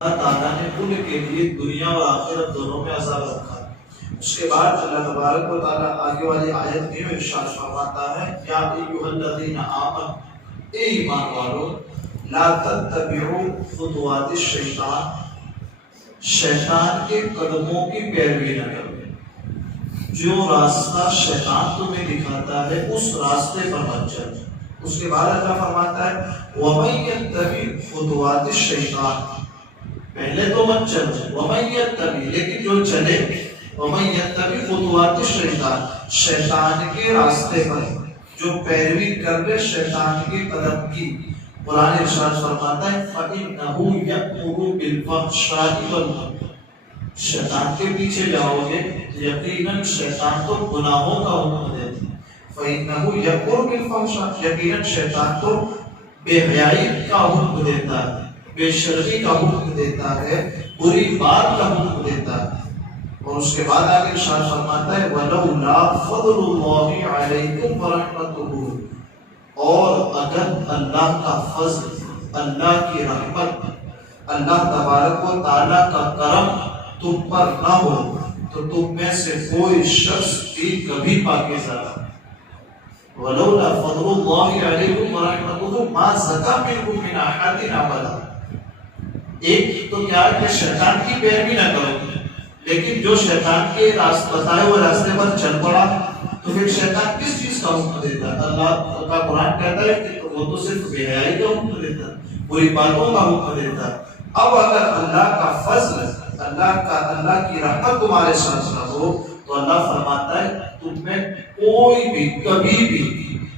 اللہ تعالیٰ نے ان کے لیے دنیا اور آخرت دونوں میں عذاب رکھا ہے۔ اس کے بعد اللہ تبارک و تعالیٰ آگے والی آیت میں ارشاد فرماتا ہے یا ایھا الذین آمنوا، اے ایمان والو، لا تتبعوا خطوات الشیطان، شیطان کے قدموں کی پیروی نہ کرو۔ جو راستہ شیطان تمہیں دکھاتا ہے اس راستے پر مت چلو۔ اس کے بعد اللہ فرماتا ہے وَمَن يَتَّبِعْ خُطُوَاتِ الشَّيْطَانِ، پہلے تو مت چلو، وَمَن يَتَّبِعْ، لیکن جو چلے، وَمَن يَتَّبِعْ خُطُوَاتِ الشَّيْطَانِ، شیطان کے راستے پر جو پیروی کر لے شیطان کے قدم کی، قرآن ارشاد فرماتا ہے فَإِنَّهُ يَأْمُرُ بِالْفَحْشَاءِ وَالْمُنکَرِ، شیطان کے پیچھے جاؤ گے تو یقیناً شیطان تو گناہوں کا حکم دیتا ہے۔ فَإِنَّهُ يَأْمُرُ بِالْفَحْشَاءِ، یقیناً شیطان تو بے حیائی کا حکم دیتا ہے، بے شرمی کا حکم دیتا ہے، بری بات کا حکم دیتا ہے۔ اور اس کے بعد آگے ارشاد فرماتا ہے وَلَوْلَا فَضْلُ اللَّهِ عَلَيْكُمْ وَرَحْمَتُهُ، اور اگر اللہ کا فضل، اللہ کی رحمت، اللہ تبارک و تعالیٰ کا کرم تم پر نہ ہو تو تم میں سے کوئی شخص بھی کبھی پاکیزہ نہ ہو۔ وَلَوْلَا فَضْلُ اللَّهِ عَلَيْكُمْ وَرَحْمَتُهُ مَا زَكَىٰ مِنْكُم مِّنْ أَحَدٍ أَبَدًا، ایک تو کیا ہے کہ شیطان کی پیروی نہ کرو، لیکن جو شیطان کے بتائے ہوئے راستے پر چل پڑا تو پھر شیطان کس چیز کا حکم دیتا ہے؟ اللہ کا قرآن کہتا ہے کہ وہ تو صرف بے حیائی کا حکم دیتا ہے، بری باتوں کا حکم دیتا ہے۔ اب اگر اللہ کا فضل، اللہ کی رحمت تمہارے ساتھ نہ ہو تو اللہ فرماتا ہے تم میں کوئی بھی کبھی بھی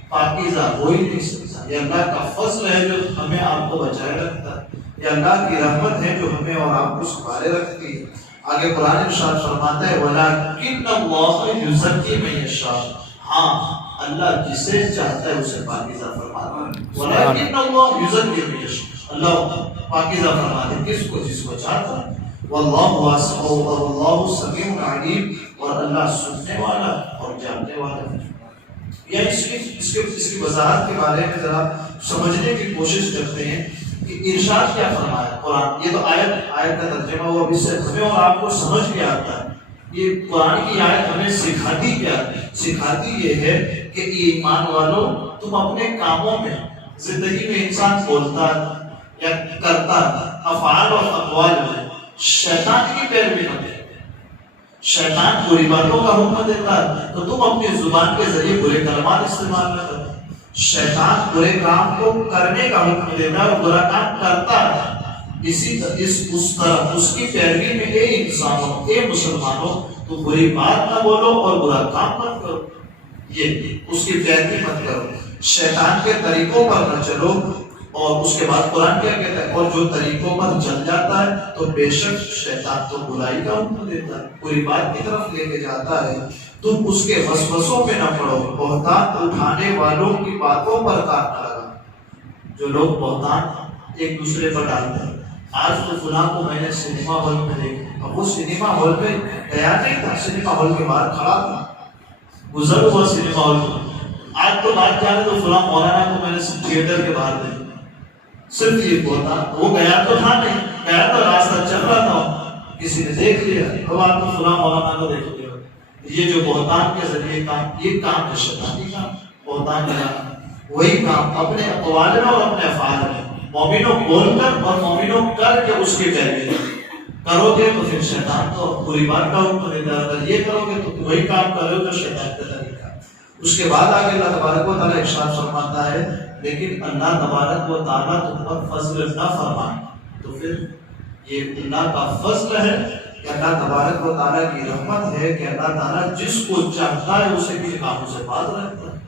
پاکیزہ ہو ہی نہیں سکتا۔ یہ اللہ کا فضل ہے جو ہمیں آپ کو بچائے رکھتا ہے، یہ اللہ کی رحمت ہے جو ہمیں اور آپ کو سنبھالے رکھتی ہے۔ آگے قرآن ارشاد فرماتا ہے وَلَٰكِنَّ اللَّهَ يُزَكِّي مَن يَشَاءُ، ہاں اللہ جسے چاہتا ہے اسے پاکیزہ فرماتا ہے۔ وَلَٰكِنَّ اللَّهَ يُزَكِّي مَن يَشَاءُ، اللہ پاکیزہ فرماتا ہے کس کو؟ جس کو چاہتا ہے۔ وَاللَّهُ وَاسِعٌ وَاللَّهُ سَمِيعٌ عَلِيمٌ، اور اللہ سننے والا اور جاننے والا ہے۔ یا اس کی وضاحت کے بارے میں ذرا سمجھنے کی کوشش کرتے ہیں کہ ارشاد کیا فرمایا قرآن۔ یہ تو آیت کا ترجمہ ہوا، اب اس سے ہمیں اور آپ کو سمجھ بھی آتا ہے۔ یہ قرآن کی آیت ہمیں سکھاتی کیا ہے؟ سکھاتی یہ ہے کہ ایمان والو تم اپنے کاموں میں، زندگی میں انسان بولتا ہے یا کرتا ہے، افعال اور اقوال میں شیطان کی پیروی نہ کرے۔ شیطان بری باتوں کا حکم دیتا ہے تو تم اپنی زبان کے ذریعے برے کلمات استعمال نہ کرو۔ شیطان برے کام کو کرنے کا حکم دیتا ہے اور برا کام کرتا ہے، اس طرح اس کی پیروی میں اے انسانوں، اے مسلمانوں، تو بری بات نہ بولو اور برا کام مت کرو، یہ اس کی پیروی مت کرو، شیطان کے طریقوں پر نہ چلو۔ اور اس کے بعد قرآن کیا کہتا ہے اور جو طریقوں پر چل جاتا ہے تو بے شک شیطان تو برائی کا حکم دیتا ہے، بری بات کی طرف لے کے جاتا ہے، تم اس کے وسوسوں میں نہ پڑو، بہتان اٹھانے والوں کی باتوں پر کان نہ لگا۔ جو لوگ بہتان ایک دوسرے پر ڈالتے ہیں، آج تو فلاں کو میں نے سنیما ہال میں دیکھا، اب وہ سنیما ہال میں گیا نہیں تھا، سنیما ہال کے باہر کھڑا تھا، گزر ہوا سنیما ہال میں۔ آج تو بات جانے تو فلاں مولانا کو میں نے تھیٹر کے باہر دیکھا، صرف یہ بہتان، وہ گیا تو تھا نہیں، گیا تو راستہ چل رہا تھا، کسی نے دیکھ لیا، اب آپ تو فلاں مولانا کو دیکھ لیا۔ یہ جو بہتان کے ذریعے کام، یہ کام ہے شیطانی کام، بہتان کا وہی کام اپنے اقوال میں اور اپنے افعال میں، مومنوں بول کر اور مومنوں کر کے اس کی پیروی کرو گے تو پھر شیطان تو بری بات کا حکم دیتا ہے، اگر یہ کرو گے تو وہی کام کرو جو شیطان کا طریقہ۔ اس کے بعد آگے اللہ تبارک و تعالیٰ ارشاد فرماتا ہے لیکن اللہ تبارک و تعالیٰ تم پر فضل نہ فرمائے، تو پھر یہ اللہ کا فضل ہے کہ اللہ تبارک و تعالیٰ کی رحمت ہے کہ اللہ تعالیٰ جس کو چاہتا ہے اسے بھی کاموں سے باز رکھتا ہے۔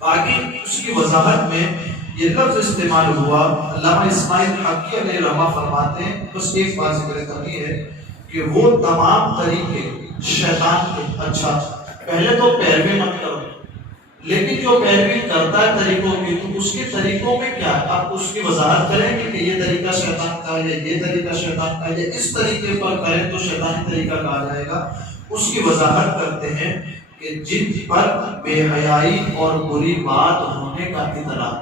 باقی اس کی وضاحت میں یہ لفظ استعمال ہوا، علامہ اسماعیل حقی علیہ رحمہ فرماتے ہیں، بس ایک بات ذکر کرنی ہے کہ وہ تمام طریقے شیطان کے، اچھا پہلے تو پیروی مت کرو، لیکن جو پیروی کرتا ہے طریقوں کی تو اس کے طریقوں میں کیا ہے، آپ اس کی وضاحت کریں گے کہ یہ طریقہ شیطان کا ہے، یہ طریقہ شیطان کا ہے، اس طریقے پر کریں تو شیطانی طریقہ کہا جائے گا۔ اس کی وضاحت کرتے ہیں کہ جن پر بے حیائی اور بری بات ہونے کا اطلاع،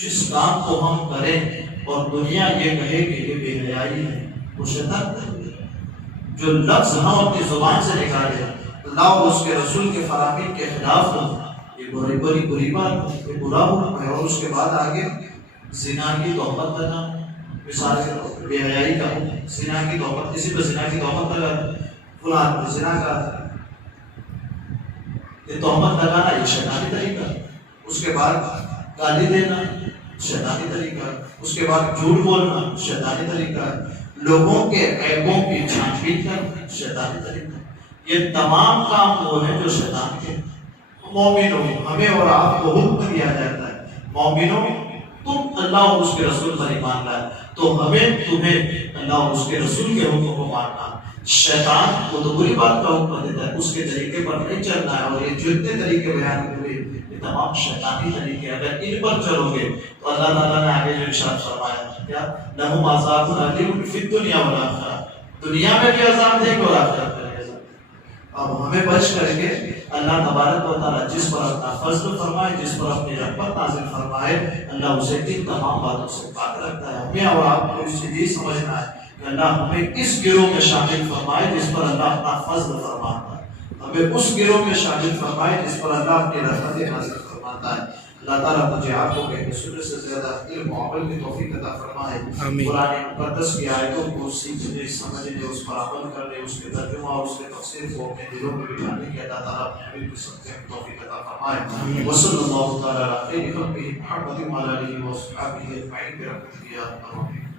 جس کام کو ہم کریں اور دنیا یہ کہے کہ یہ بے حیائی ہے وہ شیطان ہے۔ جو لفظ ہم اپنی زبان سے نکالے اللہ اور اس کے رسول کے فرامین کے خلاف ہو، یہ بڑی بڑی بری بات ہے، یہ برا حکم ہے۔ اور اس کے بعد آگے زنا کی تہمت لگانا، مثال کے طور پر بے حیائی کا حکم، زنا کی تہمت، کسی پہ زنا کی تہمت لگانا، فلاں زنا کا، یہ تہمت لگانا یہ شیطانی طریقہ ہے۔ اس کے بعد گالی دینا شیطانی طریقہ ہے۔ اس کے بعد جھوٹ بولنا شیطانی طریقہ ہے۔ لوگوں کے عیبوں کی چھان بین کرنا شیطانی طریقہ ہے۔ یہ تمام کام وہ ہیں جو شیطان کے۔ مومنوں ہمیں اور آپ کو حکم دیا جاتا ہے، مومنوں تم اللہ اور اس کے رسول پر ایمان لائے تو ہمیں تمہیں اللہ اور اس کے رسول کے حکم کو ماننا۔ شیطان وہ تو بری بات کا حکم دیتا ہے، اس کے طریقے پر نہیں چلنا ہے۔ اور یہ جتنے طریقے بیان ہوئے یہ تمام شیطانی طریقے، اگر ان پر چلو گے تو اللہ تعالیٰ نے آگے جو ارشاد فرمایا کیا، لہم عذاب علیم فی الدنیا والآخرہ، دنیا میں بھی عذاب دیں گے اور آخرت میں بھی عذاب۔ اب ہمیں بچ کر کے اللہ تبارک و تعالیٰ جس پر اپنا فضل فرمائے، جس پر اپنی رحمت نازل فرمائے، اللہ اسے ان تمام باتوں سے پاک رکھتا ہے۔ ہمیں اور آپ کو اس چیز یہ سمجھنا ہے کہ اللہ ہمیں اس گروہ میں شامل فرمائے جس پر اللہ اپنا فضل فرماتا ہے، ہمیں اس گروہ میں شامل فرمائے جس پر اللہ اپنی رحمت نازل فرماتا ہے۔ اللہ تعالیٰ مجھے آپ کو کہنے سننے سے زیادہ علم و عمل کی توفیق عطا فرمائے۔ قرآن مقدس کی آیتوں کو سیکھنے، سمجھنے، اس پر عمل کرنے، اس کے ترجمہ اور اس کے تفسیر کو اپنے دلوں میں بٹھانے کی اللہ تعالیٰ اپنے حبیب کی سب کی توفیق عطا فرمائے۔ وصلی اللہ تعالیٰ علی خیر خلقہ محمد وعلی آلہ وصحبہ اجمعین برحمتہ یا ارحم الراحمین۔